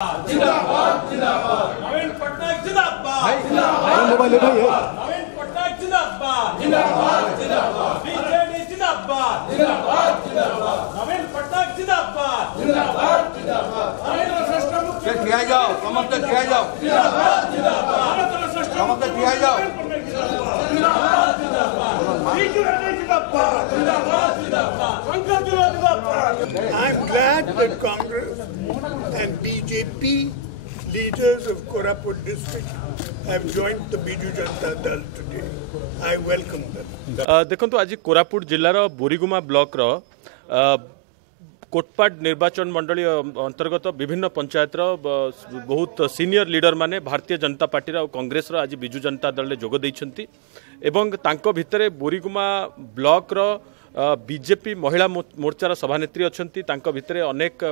जिंदाबाद जिंदाबाद नवीन पटनायक जिंदाबाद जिंदाबाद मोबाइल ले भाई नवीन पटनायक जिंदाबाद जिंदाबाद जिंदाबाद बीजेडी जिंदाबाद जिंदाबाद जिंदाबाद नवीन पटनायक जिंदाबाद जिंदाबाद जिंदाबाद नवीन राष्ट्र मुख्य ठिया जाओ समस्त ठिया जाओ जिंदाबाद जिंदाबाद समस्त ठिया जाओ जिंदाबाद जिंदाबाद बीजेडी जिंदाबाद जिंदाबाद जिंदाबाद संकल्प जिंदाबाद। I'm glad that Congress and BJP leaders of Koraput district have joined the Biju Janata Dal today. I welcome them. देखो आज कोरापुट जिलार बोरीगुमा ब्लॉक रो कोटपाड निर्वाचन मंडली अंतर्गत विभिन्न पंचायत बहुत सीनियर लीडर माने भारतीय जनता पार्टी और कांग्रेस आज बिजु जनता दल जोग देइछंती एवं तांको भितरे बोरीगुमा ब्लॉक रो बीजेपी महिला मोर्चार सभानेत्री अच्छंती तांको भितरे अनेक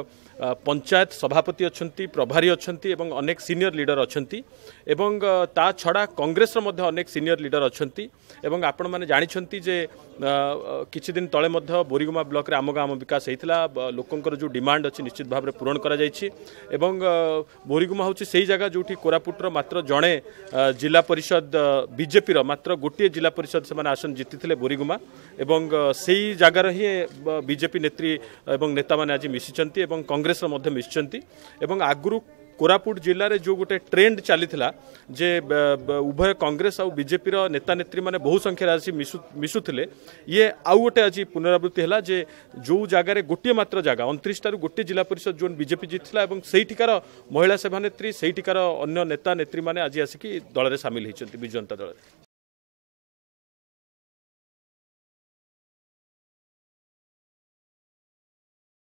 पंचायत सभापति अच्छंती प्रभारी अच्छंती एवं अनेक सीनियर लीडर अच्छंती एवं ता छड़ा कांग्रेस रो मध्य अनेक सीनियर लीडर अच्छंती एवं आपण माने जानिछंती जे किछि दिन तळे मध्य बोरीगुमा ब्लॉक रे आम गाम विकास हेतिला लोकंकर जो डिमांड अछि निश्चित भाव में पूरण करा जायछि एवं बोरीगुमा होछि सेही जगह जोठी कोरापुट रो मात्र जणे जिला परिषद बीजेपी रो मात्र गोटे जिला परिषद से माने आसन जीतिथिले बोरीगुमा एवं सेही जगार ही बीजेपी नेत्री एवं नेता माने आज मिसिचंती एवं कांग्रेस रो मध्य मिसिचंती एवं आगुरु कोरापुट जिले में जो गोटे ट्रेंड चली जे उभय कांग्रेस और बीजेपी रो नेता नेत्री माने बहु संख्या आसी मिसुथिले ये आउ गोटे आज पुनरावृत्ति है जे जो जगार गोटे मात्र जगह 29 टारू गोटे जिला परिषद जोन बीजेपी जीतला एवं सेठिकार महिला सभानेत्री सेठिकार अन्य नेता नेत्री माने आज आसिक दल में सामिल होती बिजु जनता दल।